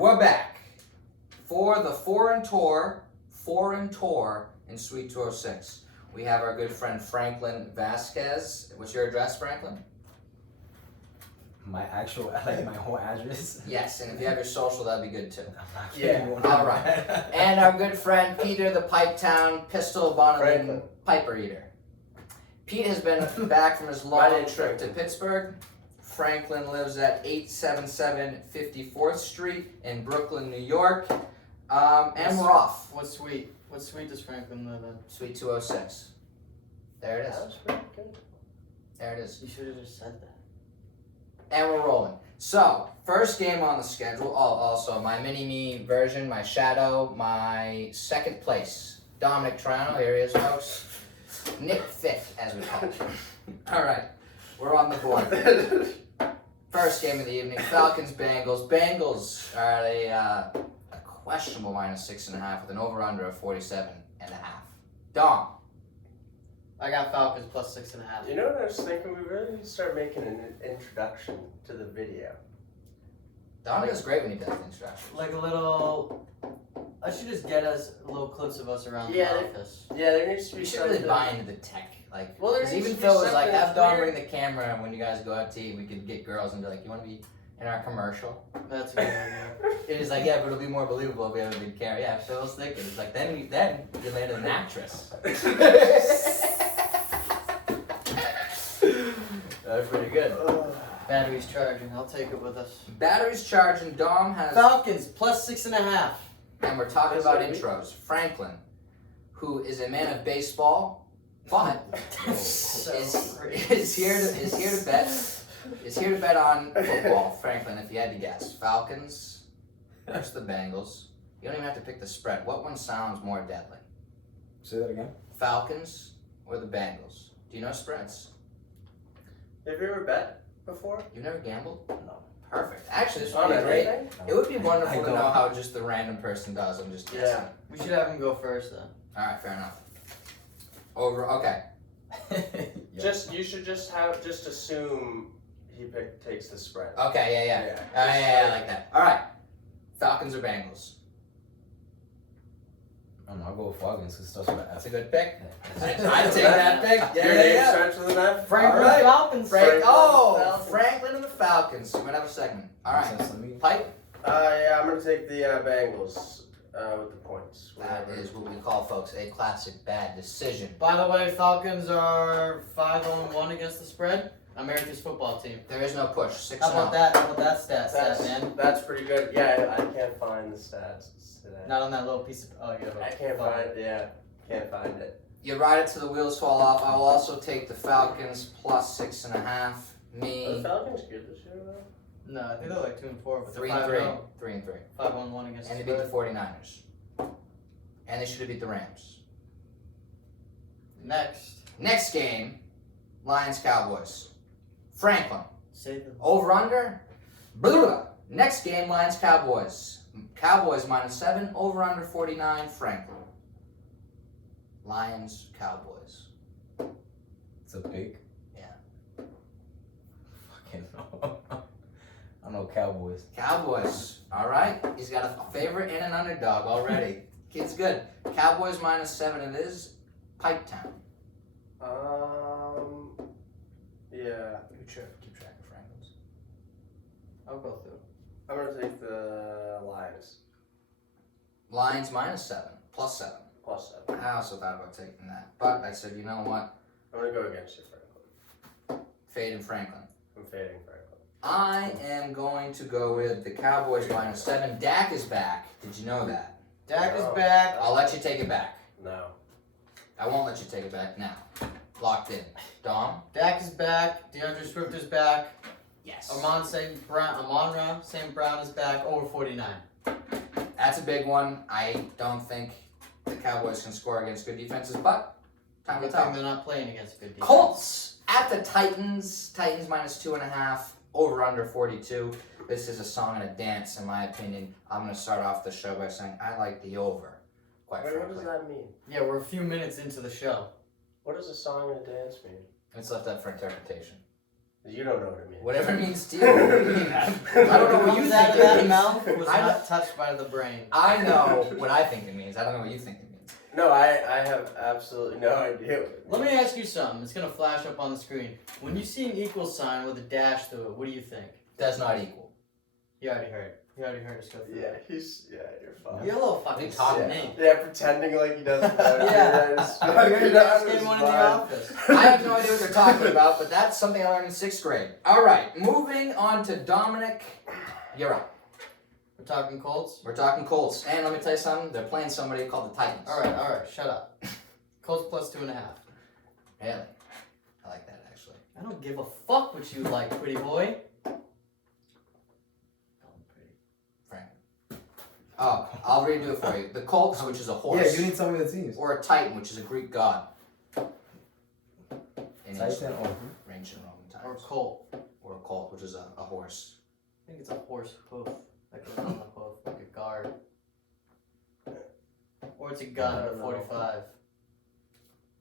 We're back for the foreign tour in Suite 206. We have our good friend Franklin Vasquez. What's your address, Franklin? My whole address? Yes, and if you have your social, that'd be good too. Yeah. All right. And our good friend Peter, the Pipetown Pistol Bonnet Piper Eater. Pete has been back from his long trip to Pittsburgh. Franklin lives at 877 54th Street in Brooklyn, New York. And we're off. What suite? What suite does Franklin live in? Suite 206. There it is. That was pretty good. There it is. You should have just said that. And we're rolling. So, first game on the schedule. Oh, also my mini-me version, my shadow, my second place. Dominic Toronto, here he is, folks. Nick Fifth, as we call him. All right, we're on the board. First game of the evening, Falcons-Bengals. Bengals are a questionable -6.5 with an over-under of 47.5. Dom. I got Falcons plus 6.5. You know what I was thinking? We really need to start making an introduction to the video. Dom does great when he does the introduction. Like a little. I should just get us little clips of us around the office. Yeah, there needs to be You should something. really buy into the tech. Like, Well, there because needs even to be Phil was like, something have Dom weird. bring the camera, and when you guys go out to eat, we could get girls and be like, you want to be in our commercial? That's a good idea. And he's like, yeah, but it'll be more believable if we have a big camera. Yeah, Phil's thinking. He's like, then you landed an actress. That was pretty good. Battery's charging. I'll take it with us. Batteries charging. Dom has, Falcons plus 6.5. and we're talking about intros. Franklin, who is a man of baseball, but is here to bet on football. Franklin, if you had to guess, Falcons versus the Bengals. You don't even have to pick the spread. What one sounds more deadly? Say that again. Falcons or the Bengals? Do you know spreads? Have you ever bet before? You've never gambled? No. Perfect. Actually, this would On be great. anything? It would be wonderful I to don't. know how just the random person does. I'm just guessing. Yeah. We should have him go first then. All right, fair enough. Over. Okay. Yeah. You should just assume he takes the spread. Okay. Yeah. Yeah. I like that. All right. Falcons or Bengals? I don't know, I'll go with Falcons because it starts with an That's F. a good pick. That's I'd take that pick. Your name starts with an F? Franklin All right. Falcons. Falcons. Franklin and the Falcons. We might have a segment. All right. Makes sense to me. Pipe. Yeah, I'm gonna take the Bengals with the points. That is what we call, folks, a classic bad decision. By the way, Falcons are 5-1 against the spread. America's football team. There is no push. 6-0. How about that? How about that stat, man? That's pretty good. Yeah, I can't find the stats today. Not on that little piece of. Oh, you have a. I can't find it. Yeah, can't find it. You ride it till the wheels fall off. I will also take the Falcons plus 6.5. Are the Me. Falcons good this year though? No, I think they're like 2-4, but 3-3. 3-3. 5-1 against And they the beat the spread. 49ers. And they should have beat the Rams. Next game, Lions-Cowboys. Franklin. Say the. Over under. Blah. Next game, Lions-Cowboys. Cowboys -7. Over under 49. Franklin. Lions-Cowboys. It's a pick. Yeah. Fucking no. I know Cowboys. Cowboys. All right. He's got a favorite and an underdog already. Kid's good. Cowboys -7. It is Pipetown. Yeah. Keep track of Franklin's. I'll go through. I'm gonna take the Lions Lions -7. +7. +7. I also thought about taking that. But I said, you know what? I'm gonna go against you, Franklin. Fading Franklin. I'm fading Franklin. I am going to go with the Cowboys -7. Dak is back. Did you know that? Dak is No. back. I'll let you take it back. No. I won't let you take it back now. Locked in. Dom? Dak is back. DeAndre Swift is back. Yes. Amon St. Brown is back. Over 49. That's a big one. I don't think the Cowboys can score against good defenses, but time to Good thing tell. they're not playing against good defense. Colts at the Titans. Titans -2.5. Over under 42. This is a song and a dance, in my opinion. I'm going to start off the show by saying I like the over, quite Wait, what frankly. does that mean? Yeah, we're a few minutes into the show. What does a song and a dance mean? It's left up for interpretation. You don't know what it means. Whatever it means to you. I don't know what you Comes think out of it that means. mouth was I not touched by the brain. I know what I think it means. I don't know what you think it means. No, I have absolutely no idea. Let me ask you something. It's gonna flash up on the screen. When you see an equal sign with a dash through it, what do you think? Does not equal. You already heard. You already heard us go through Yeah, it. you're fine. You're a little fucking What are you talking snake. Yeah, pretending like he doesn't know. Yeah. Just You're fucking the out best of his game one in the mind. office. I have no idea what they're talking about, but that's something I learned in 6th grade. All right, moving on to Dominic. You're up. We're talking Colts? We're talking Colts. And let me tell you something. They're playing somebody called the Titans. Alright, shut up. Colts plus 2.5. Really? I like that, actually. I don't give a fuck what you like, pretty boy. Frank. Oh, I'll redo it for you. The Colts, which is a horse. Yeah, you need to tell me the teams. Or a Titan, which is a Greek god. In Titan or ancient Roman Or times. Colt. Or a colt, which is a horse. I think it's a horse hoof. Like a on the hoof, like a guard. Or it's a gun, I a don't know. 45.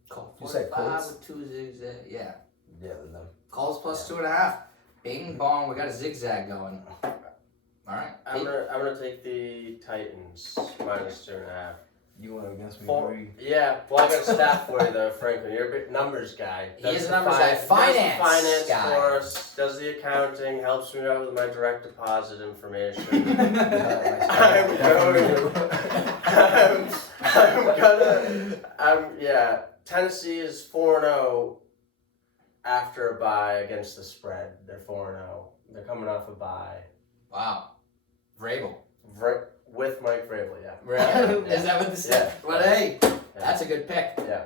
Colt. You said 45 Colts? with 2 zigzag. Yeah. yeah, them. Colts plus 2.5. Bing bong. We got a zigzag going. All right. I'm gonna take the Titans minus 2.5. You went against me. Yeah, well, I got a stat for you though, Franklin. You're a big numbers guy. He Does is a the numbers guy. does the Finance finance guy. for us, does the accounting, helps me out with my direct deposit information. Tennessee is 4-0 after a bye against the spread. They're 4-0. They're coming off a bye. Wow. Vrabel. With Mike Vrabel, yeah. Really? Is that what this Yeah. is? Well, hey, that's a good pick. Yeah.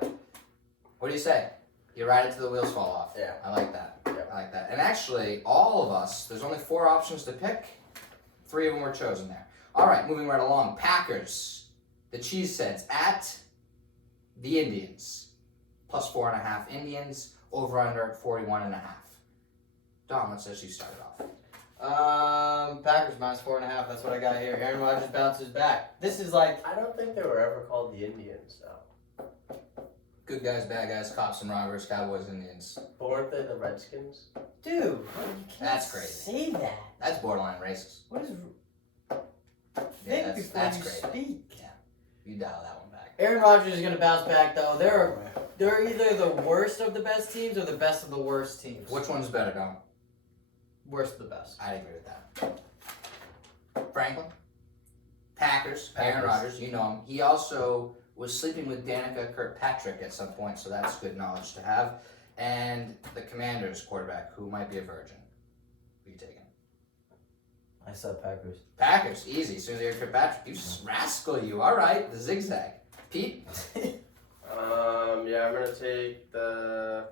What do you say? You ride it till the wheels fall off. Yeah. I like that. Yeah. I like that. And actually, all of us, there's only 4 options to pick. 3 of them were chosen there. All right, moving right along. Packers, the Cheeseheads at the Indians. Plus 4.5 Indians, over under 41.5. Dom, let's as you started off. Packers minus 4.5. That's what I got here. Aaron Rodgers bounces back. This is like I don't think they were ever called the Indians, though. Good guys, bad guys, cops and robbers, Cowboys, Indians. But weren't they the Redskins? dude. You can't That's crazy. say that. That's borderline racist. What is? Yeah, Think that's- before that's you crazy. speak. You dial that one back. Aaron Rodgers is gonna bounce back though. They're either the worst of the best teams or the best of the worst teams. Which one's better, Dom? Worst of the best. I'd agree with that. Franklin? Packers, Aaron Packers. Rodgers, you know him. He also was sleeping with Danica Kirkpatrick at some point, so that's good knowledge to have. And the Commanders quarterback, who might be a virgin. Who you taking? I said Packers. Packers, easy. As soon as you hear Kirkpatrick, you rascal you. All right, the zigzag. Pete? Yeah, I'm gonna take the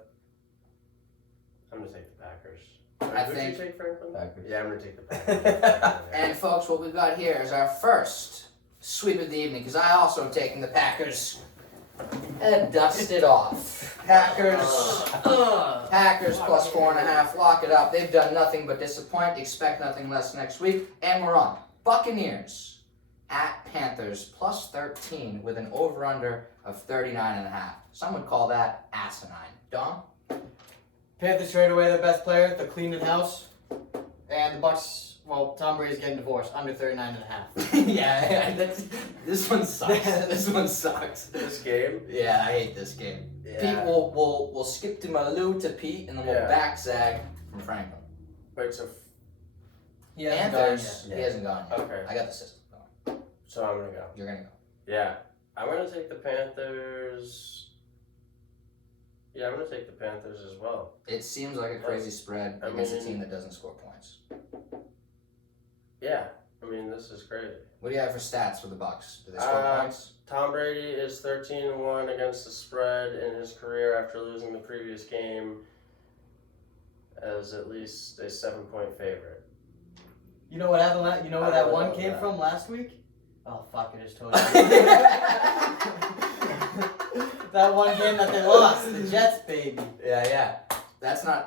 Packers. I Who'd think- you take, Franklin? Packers. Yeah, I'm gonna take the Packers. And folks, what we've got here is our first sweep of the evening, because I also am taking the Packers and dust it off. Packers plus 4.5. Lock it up. They've done nothing but disappoint. Expect nothing less next week. And we're on. Buccaneers at Panthers plus 13 with an over-under of 39.5. Some would call that asinine. Dom? Panthers trade away their best player, the cleaned house, and the Bucks. Well, Tom Brady's getting divorced under 39.5. Yeah, this one sucks. This one sucks. This game? Yeah, I hate this game. Yeah. Pete, we'll skip to Malou to Pete, and then we'll Yeah. back zag from Franklin. Wait, so He hasn't gone Panthers, yet. he hasn't gone yet. okay, I got the system going. so I'm gonna go. You're gonna go. Yeah, I'm gonna take the Panthers. Yeah, I'm gonna take the Panthers as well. It seems like a crazy spread I against a mean- team that doesn't score points. Yeah, I mean this is crazy. What do you have for stats for the Bucks? Do they score points? Tom Brady is 13-1 against the spread in his career after losing the previous game as at least a 7-point favorite. You know what happened? You know where I that don't one know came that. from last week? Oh fuck! I just told you. That one game that they lost, the Jets, baby. Yeah. That's They were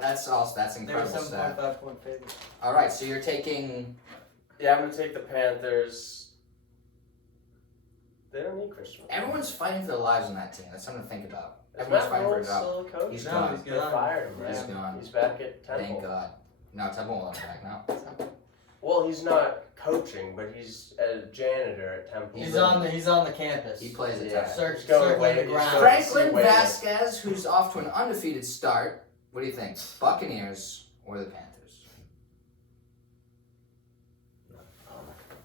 incredible stat. 7.5 point favorites. All right, so you're taking. Yeah, I'm gonna take the Panthers. They don't need Christian. Everyone's fighting for their lives on that team. That's something to think about. Everyone's Matt fighting for a Rhodes job. still a coach? He's No, gone. he's They gone. fired him, He's right? gone. He's back at Temple. Thank God. No, Temple won't let him back now. Well, he's not coaching, but he's a janitor at Temple. He's on the campus. He plays at Yeah. Temple. Search, He's going circling away. the He's ground. going- Franklin Wait. Vasquez, who's off to an undefeated start. What do you think? Buccaneers or the Panthers?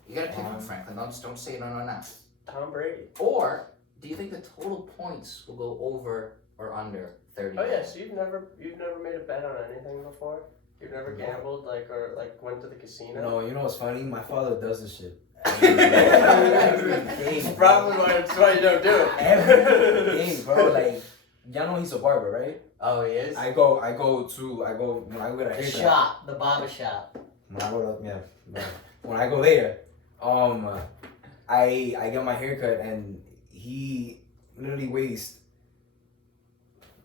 You gotta pick one, Franklin. Don't say no now. Tom Brady. Or do you think the total points will go over or under 30? Oh yeah, so you've never made a bet on anything before? You've never gambled or went to the casino? No, you know what's funny? My father does this shit. Probably why you don't do it. Every game, bro. Like, y'all know he's a barber, right? Oh, he is? when I go to Your haircut. shop, the barber shop. When I go to, when I go there, I get my haircut and he literally wastes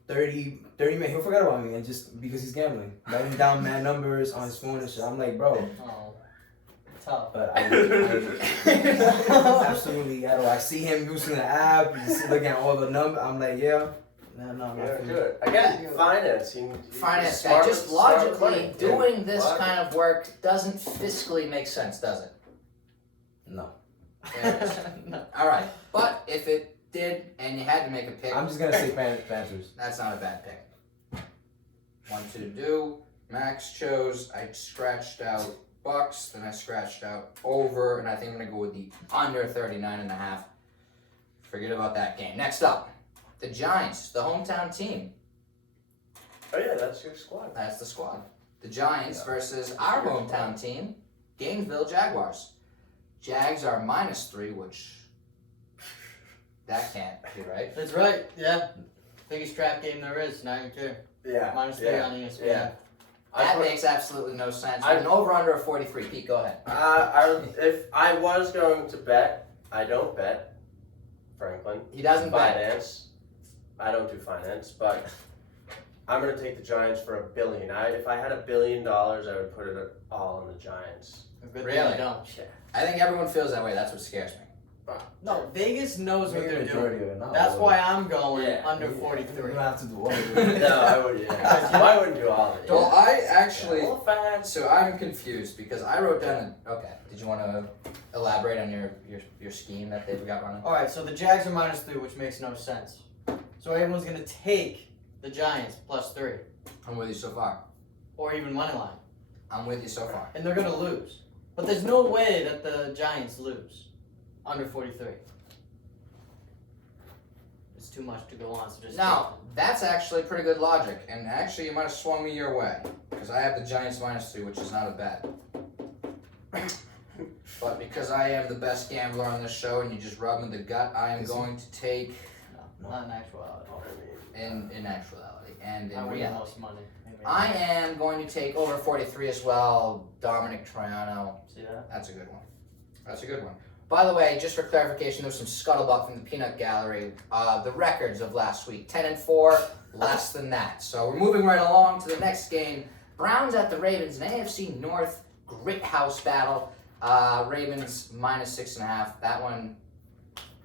30 minutes. He'll forget about me and just because he's gambling, writing down mad numbers on his phone and shit. I'm like, bro, Oh, tough. but I absolutely, I see him using the app, he's looking at all the numbers. I'm like, yeah, no, You not don't for do me. it. Again, financing. Finance guy, Smart- just smart logically money. doing this Logic. kind of work doesn't fiscally make sense, does it? No. There it is. No. All right, but if it did and you had to make a pick, I'm just gonna say Panthers. that's not a bad pick. 1, 2 to do. Max chose. I scratched out Bucks, then I scratched out over, and I think I'm gonna go with the under 39.5. Forget about that game. Next up, the Giants, the hometown team. Oh yeah, that's your squad. That's the squad. The Giants versus our hometown team, Gainesville Jaguars. Jags are -3, which that can't be right. That's right, yeah. Biggest trap game there is, 9-2. Yeah. -3 on ESPN. Yeah. That makes absolutely no sense. I- With an over/under of 43. Pete, go ahead. If I was going to bet, I don't bet. Franklin. He doesn't bet. Finance. I don't do finance, but I'm gonna take the Giants for $1 billion. If I had $1 billion, I would put it all in the Giants. Good thing Really? you don't. I think everyone feels that way. That's what scares me. No, Vegas knows what Maybe they're the majority doing. of it, not That's all why of I'm going Yeah. under it. 43. You don't have to do all of it. No, I would. Yeah. I wouldn't do all of it. Well, I actually. Well, facts. So I'm confused because I wrote down. Okay. Did you want to elaborate on your scheme that they've got running? Alright, so the Jags are -3, which makes no sense. So everyone's going to take the Giants +3, I'm with you so far. or even money line. I'm with you so far. And they're going to lose. But there's no way that the Giants lose under 43. It's too much to go on, so just Now, that's actually pretty good logic, and actually you might have swung me your way, because I have the Giants -3, which is not a bet. But because I am the best gambler on this show, and you just rubbed me the gut, I am going to take, No, not in actuality. in actuality, and I in win the reality, most money. I am going to take over 43 as well, Dominic Triano. See that? That's a good one. That's a good one. By the way, just for clarification, there was some scuttlebutt from the Peanut Gallery. The records of last week, 10-4, less than that. So we're moving right along to the next game. Browns at the Ravens, an AFC North grit house battle. Ravens -6.5. That one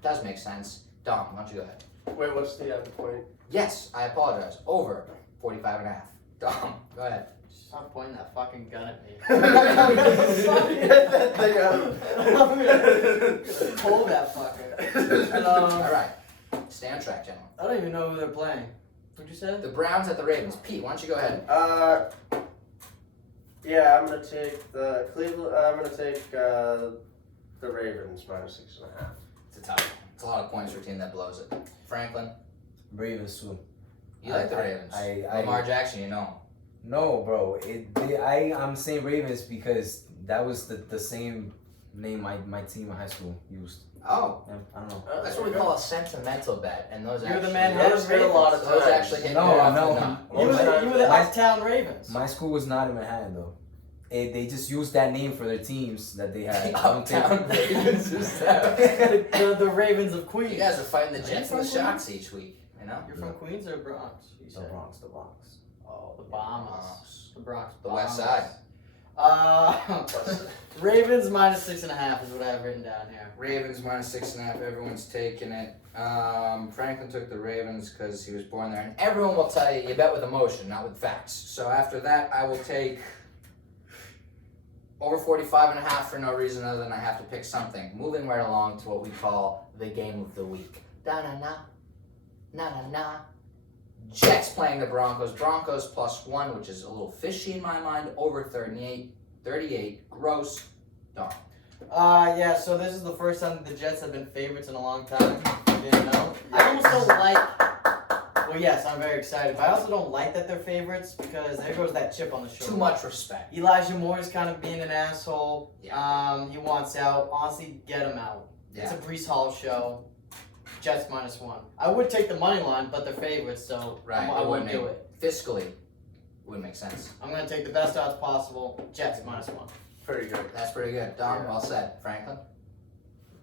does make sense. Dom, why don't you go ahead? Wait, what's the point? Yes, I apologize. Over 45.5. Dom, go ahead. Stop pointing that fucking gun at me. Get that thing out. Pull that fucker. All right. Stay on track, gentlemen. I don't even know who they're playing. What'd you say? The Browns at the Ravens. Pete, why don't you go ahead? Yeah, I'm gonna take the Cleveland. I'm gonna take the Ravens -6.5. It's a tough one. It's a lot of points for a team that blows it. Franklin, Ravens too. you like the Ravens. Lamar Jackson, you know. No, bro. I'm saying Ravens because that was the same name my team in high school used. Oh, Yeah, I don't know. that's what we call a sentimental bet, and those You're the actually, man Those hit a lot of those times. actually hit No, more often no. than not. You were the My- Uptown Ravens. My school was not in Manhattan though. They just used that name for their teams that they had. The I don't think- Uptown Ravens is that. the Ravens of Queens. You guys are fighting the Are you Jets and the from Sharks each week, you know? You're from Queens or Bronx? You The said. Bronx. Oh, the Bahamas. The Bronx. The West Bahamas. Side. Ravens minus 6.5 is what I have written down here. Ravens minus 6.5. Everyone's taking it. Franklin took the Ravens because he was born there, and everyone will tell you bet with emotion, not with facts. So after that, I will take over 45.5 for no reason other than I have to pick something. Moving right along to what we call the game of the week. Da na na, na na na. Jets playing the Broncos. Broncos +1, which is a little fishy in my mind. Over 38. Gross. Dog. Yeah, so this is the first time the Jets have been favorites in a long time. You didn't know? I almost don't like. Well, yes, I'm very excited, but I also don't like that they're favorites because there goes that chip on the shoulder. Too much respect. Elijah Moore is kind of being an asshole. Yeah. He wants out. Honestly, get him out. Yeah. It's a Brees Hall show. Jets -1. I would take the money line, but they're favorites, so Right. I wouldn't do it. Fiscally, wouldn't make sense. I'm gonna take the best odds possible. Jets -1. Pretty good. That's pretty good. Dom, Yeah. well said. Franklin,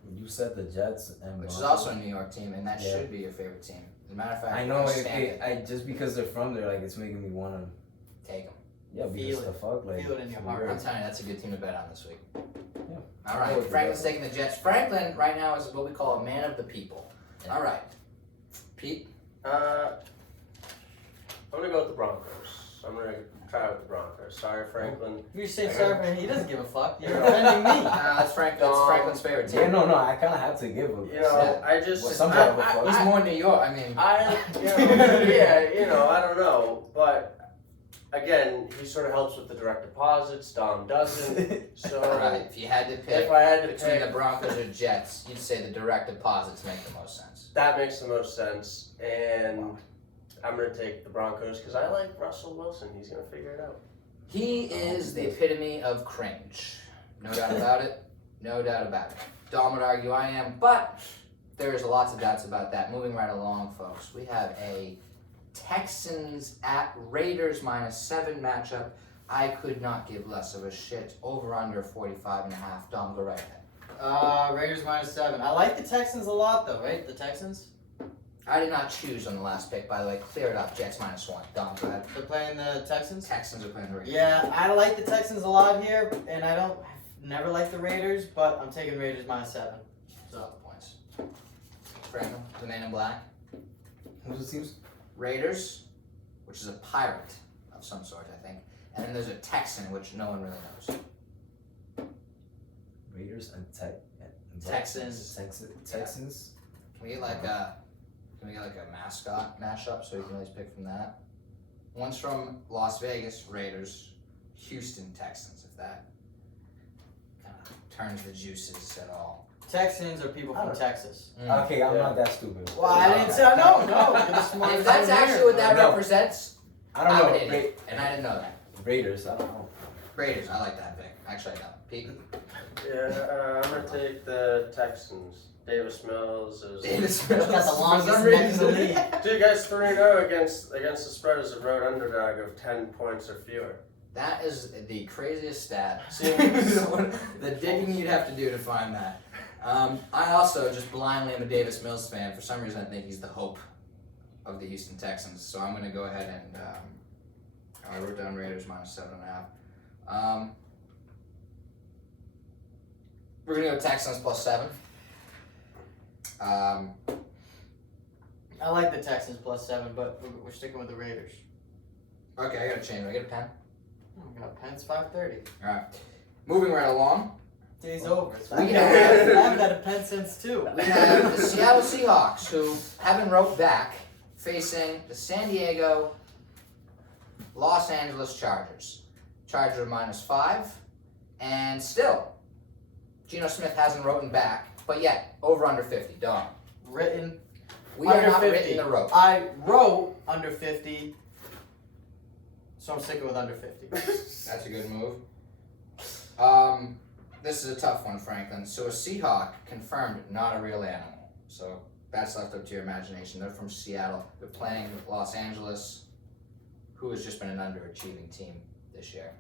You said the Jets and which is Broncos. also a New York team, and that Yeah. should be your favorite team. As a matter of fact, I know if stamp it. I just because they're from there, like it's making me wanna. Take them. Yeah, because Feel the it. fuck, like. Feel it in your for heart. real. I'm telling you, that's a good team to bet on this week. Yeah. All right, Go with Franklin's the taking the Jets. Franklin right now is what we call a man of the people. Yeah. All right, Pete. I'm gonna go with the Broncos. I'm gonna try with the Broncos. Sorry, Franklin. You say sorry for him. He doesn't give a fuck. You're offending me. That's Franklin's favorite team. Yeah, no, I kind of have to give him. You know, I just Well, some type of I- fuck. He's more New York. I mean, I don't know, but again, he sort of helps with the direct deposits. Dom doesn't. So right. If you had to pick if I had to between pick, the Broncos or Jets, you'd say the direct deposits make the most sense. that makes the most sense, and I'm gonna take the Broncos because I like Russell Wilson. He's gonna figure it out. He is the epitome of cringe. No doubt about it. No doubt about it. Dom would argue I am, but there's lots of doubts about that. Moving right along, folks, we have a Texans at Raiders -7 matchup. I could not give less of a shit. Over under 45.5. Dom, go right ahead. Raiders -7. I like the Texans a lot, though, right? The Texans? I did not choose on the last pick, by the way. Clear it up. Jets -1. Dom, go ahead. They're playing the Texans? Texans are playing the Raiders. Yeah, I like the Texans a lot here, and I've never liked the Raiders, but I'm taking Raiders -7. So, points. Franklin, the man in black. Who's the teams? Raiders, which is a pirate of some sort, I think. And then there's a Texan, which no one really knows. Raiders and Texans. Texans. Can we get like a mascot mashup so you can always pick from that? One's from Las Vegas Raiders, Houston Texans, if that kind of turns the juices at all. Texans are people from Texas. Okay, I'm Yeah. not that stupid. Well, I didn't say no. You're the smartest If that's one actually here. what that No. represents, I don't I'm know. an idiot, and I didn't know that. Raiders. I don't know. Raiders, I like that pick. Actually, I know. Pete? Yeah, I'm gonna take the Texans. Davis Mills is. Davis He's got the longest neck in the league. Dude, guys 3-0 against the spread as a road underdog of 10 points or fewer. That is the craziest stat. Seems- The digging you'd have to do to find that. I also just blindly am a Davis Mills fan. For some reason, I think he's the hope of the Houston Texans. So I'm going to go ahead and I wrote down Raiders -7.5. We're going to go Texans +7. I like the Texans +7, but we're sticking with the Raiders. Okay, I got to change. I get a pen. I'm gonna Penn's 5:30. All right. Moving right along. Day's over. It's We I have- haven't had a pen since 2. We have the Seattle Seahawks, who haven't roped back, facing the San Diego Los Angeles Chargers. Chargers are -5, and still, Geno Smith hasn't roped back, but yet, over under 50. Done. Written. We are Under not 50. written the rope. I wrote under 50, so I'm sticking with under 50. That's a good move. This is a tough one, Franklin. So a Seahawk confirmed not a real animal. So that's left up to your imagination. They're from Seattle. They're playing with Los Angeles, who has just been an underachieving team this year.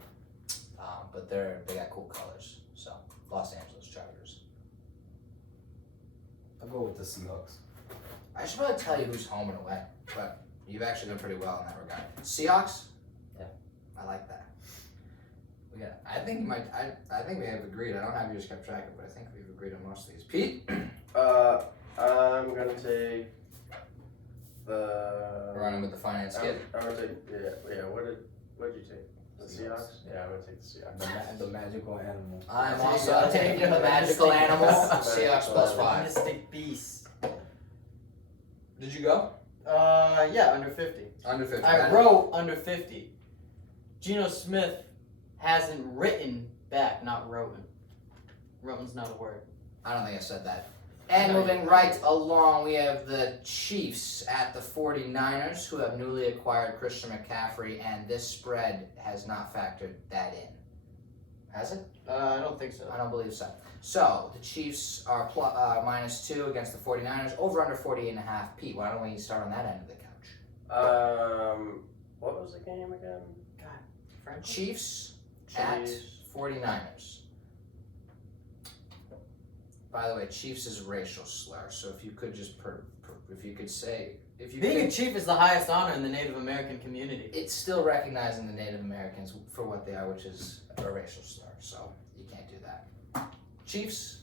But they got cool colors. So Los Angeles Chargers. I'll go with the Seahawks. I should probably tell you who's home and away, but you've actually done pretty well in that regard. Seahawks? Yeah. I like that. I think you might. I think we have agreed. I don't have yours kept track of, but I think we've agreed on most of these. Pete, I'm gonna take the. running with the finance kid. I'm gonna take yeah. What did you take? The Seahawks? Yeah, I'm gonna take the Seahawks. The magical animal. I'm I'll also take taking the magical animal. Seahawks plus The 5. Mystic Beast. Did you go? Yeah, under 50. Under 50. I wrote under 50. Geno Smith hasn't written back, not wrote. Wroten's not a word. I don't think I said that. And moving right along, we have the Chiefs at the 49ers, who have newly acquired Christian McCaffrey, and this spread has not factored that in. Has it? I don't think so. I don't believe so. So, the Chiefs are -2 against the 49ers, over under 48.5. Pete, why don't we start on that end of the couch? What was the game again? God, Franklin? Chiefs at Chiefs. 49ers. By the way, Chiefs is a racial slur, so if you could just if you could say Being a chief is the highest honor in the Native American community. it's still recognizing the Native Americans for what they are, which is a racial slur, so you can't do that. Chiefs.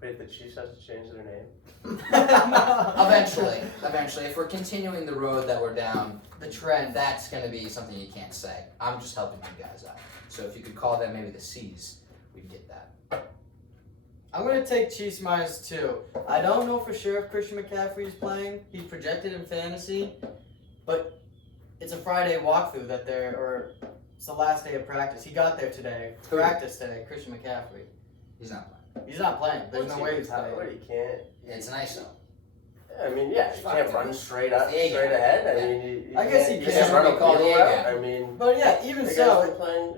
Wait, the Chiefs have to change their name? Eventually, if we're continuing the road that we're down, The trend. that's going to be something you can't say. I'm just helping you guys out. So if you could call them maybe the C's, we'd get that. I'm going to take Chiefs -2. I don't know for sure if Christian McCaffrey is playing. He's projected in fantasy, but it's a Friday walkthrough or it's the last day of practice. He got there today. Practice day, Christian McCaffrey. He's not playing. He's not playing. There's no way he's playing. What, he can't. It's nice though. I mean, yeah, you can't run straight It's the A game. ahead. Yeah. I mean, you I guess can't, he you can. can't run It's a called the wheel A route. game. I mean, But yeah, even the guys so, were playing.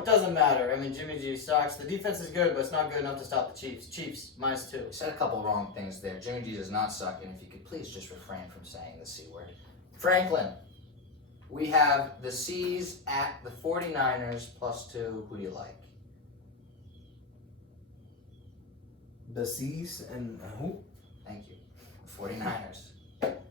it doesn't matter. I mean, Jimmy G sucks. The defense is good, but it's not good enough to stop the Chiefs. Chiefs -2. You said a couple wrong things there. Jimmy G does not suck, and if you could please just refrain from saying the C word. Franklin, we have the C's at the 49ers +2. Who do you like? The C's and who? Thank you. 49ers.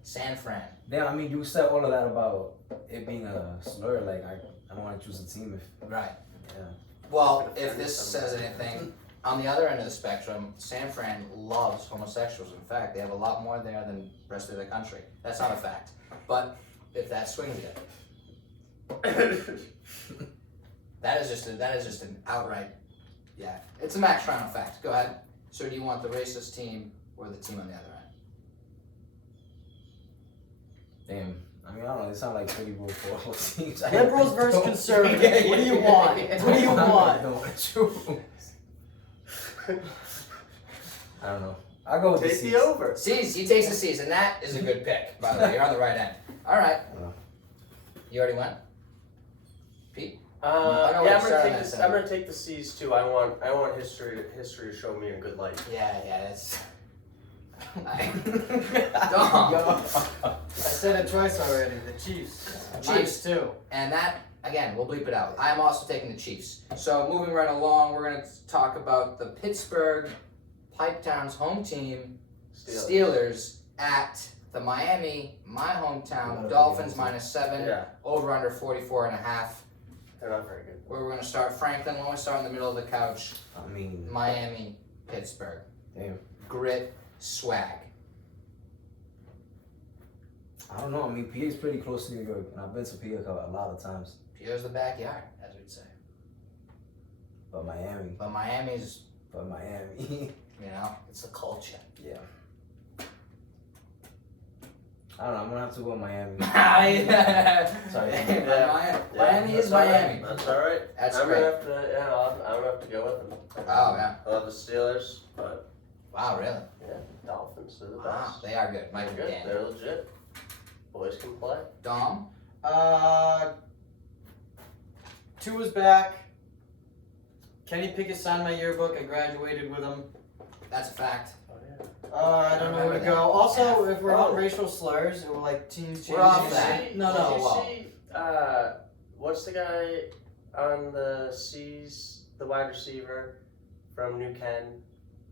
San Fran. Damn, I mean, you said all of that about it being a slur. Like, I don't want to choose a team if. Right. Yeah. Well, if this says anything, on the other end of the spectrum, San Fran loves homosexuals. In fact, they have a lot more there than the rest of the country. That's not a fact. But if that swings you, that is just an outright, yeah. It's a Max Toronto fact. Go ahead. So do you want the racist team or the team on the other end? Damn. I mean, I don't know. They sound like pretty both for teams. Liberals versus conservatives. What do you want? What do you want? I don't want to choose. I don't know. I'll go with Take the C's. the over. C's. He takes the C's, and that is a good pick, by the way. You're on the right end. All right. You already went? Pete? Yeah, I know I'm what gonna you're take saying. this. I'm gonna take the C's too. I want history to show me a good light. Yeah, that's... Dom. I said it twice already. The Chiefs. Chiefs. -2. And that, again, we'll bleep it out. I'm also taking the Chiefs. So moving right along, we're going to talk about the Pittsburgh Pipetown's home team, Steelers at the Miami, my hometown, Dolphins -7, Yeah, over under 44.5. they're not very good. Where we're going to start. Franklin, when we start in the middle of the couch, I mean, Miami, Pittsburgh. damn. Grit, swag. I don't know. I mean, PA's pretty close to New York, and I've been to PA a lot of times. Pierre's the backyard, as we'd say. But Miami. But Miami's, But Miami. you know, it's the culture. Yeah. I don't know. I'm gonna have to go Miami. Sorry. Yeah. Miami is That's all right. Miami. That's all right. That's I'm great. gonna have to. Yeah, I'm gonna have to go with them. Oh, yeah. I love the Steelers, but Wow, really? yeah, Dolphins. They're the Wow, best. they are good. They're Mike good. Dan. They're legit. Boys can play. Dom? 2 is back. Kenny Pickett signed my yearbook. I graduated with him. That's a fact. Oh yeah. I don't know where to go. Also, if we're on racial slurs, or like teams We're off changing that. shit- No, Did no. you well. see, what's the guy on the C's, the wide receiver from New Ken?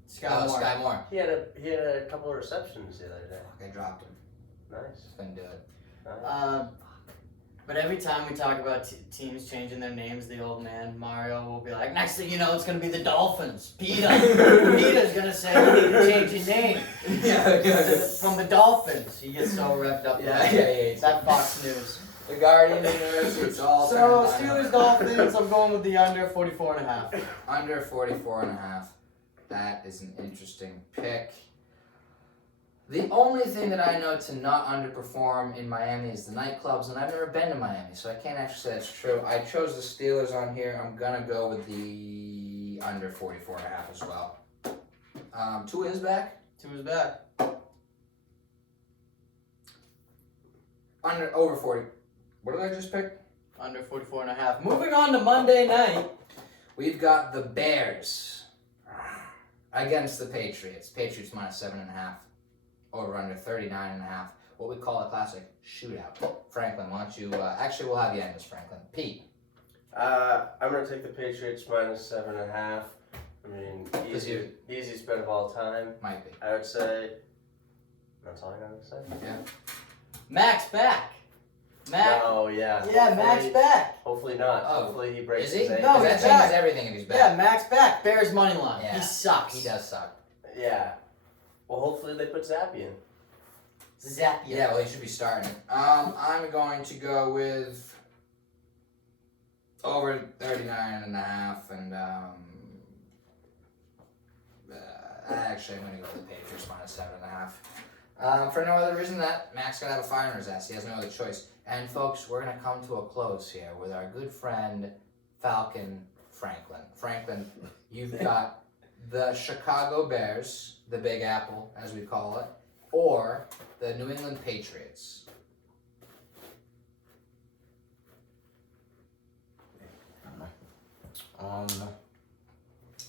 Scott Moore. Sky Moore. He had a couple of receptions the other day. I dropped him. Nice. Couldn't do it. Nice. But every time we talk about teams changing their names, the old man Mario will be like, "Next thing you know, it's gonna be the Dolphins." Peter's gonna say you need to change your name from the Dolphins. He gets so revved up. Yeah. That Fox News. The Guardian universe, it's all So turned on. Steelers Dolphins. I'm going with the under 44.5. Under 44.5. That is an interesting pick. The only thing that I know to not underperform in Miami is the nightclubs, and I've never been to Miami, so I can't actually say that's true. I chose the Steelers on here. I'm gonna go with the under 44.5 as well. Tua is back. Tua's back. Over 40. What did I just pick? Under 44.5. Moving on to Monday night. We've got the Bears against the Patriots. Patriots minus 7.5. Over under 39.5. What we call a classic shootout. Franklin, why don't you? Actually, we'll have you end this, Franklin. Pete. I'm gonna take the Patriots minus 7.5. I mean, easiest bet of all time. Might be. I would say. That's all I gotta say. Yeah. Max back. Mac. Oh yeah. Yeah, Max back. Hopefully not. Oh. Hopefully he breaks Is he? his ankle. No, Because he's that changes back. everything if he's back. Yeah, Max back. Bears money line. Yeah. He sucks. He does suck. Yeah. Well, hopefully they put Zappy in. Zap you. Yeah, well, he should be starting. I'm going to go with over 39.5, and actually, I'm going to go with the Patriots minus 7.5. For no other reason than that Mac's got to have a fire in his ass. He has no other choice. And folks, we're going to come to a close here with our good friend Falcon Franklin. Franklin, you've got the Chicago Bears, the Big Apple, as we call it, or the New England Patriots.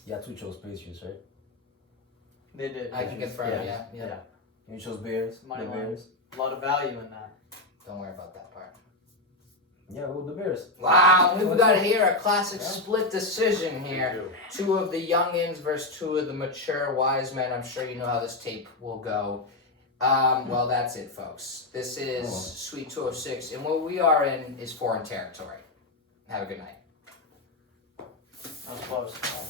Yeah, two chose Patriots, right? They did. I can confirm, yeah. You chose Bears. Money The line. Bears. A lot of value in that. Don't worry about that part. Yeah, well, the Bears. Wow, we've got here a classic split decision here. Two of the youngins versus two of the mature wise men. I'm sure you know how this tape will go. Well, that's it, folks. This is Sweet 206, and what we are in is foreign territory. Have a good night. That was close.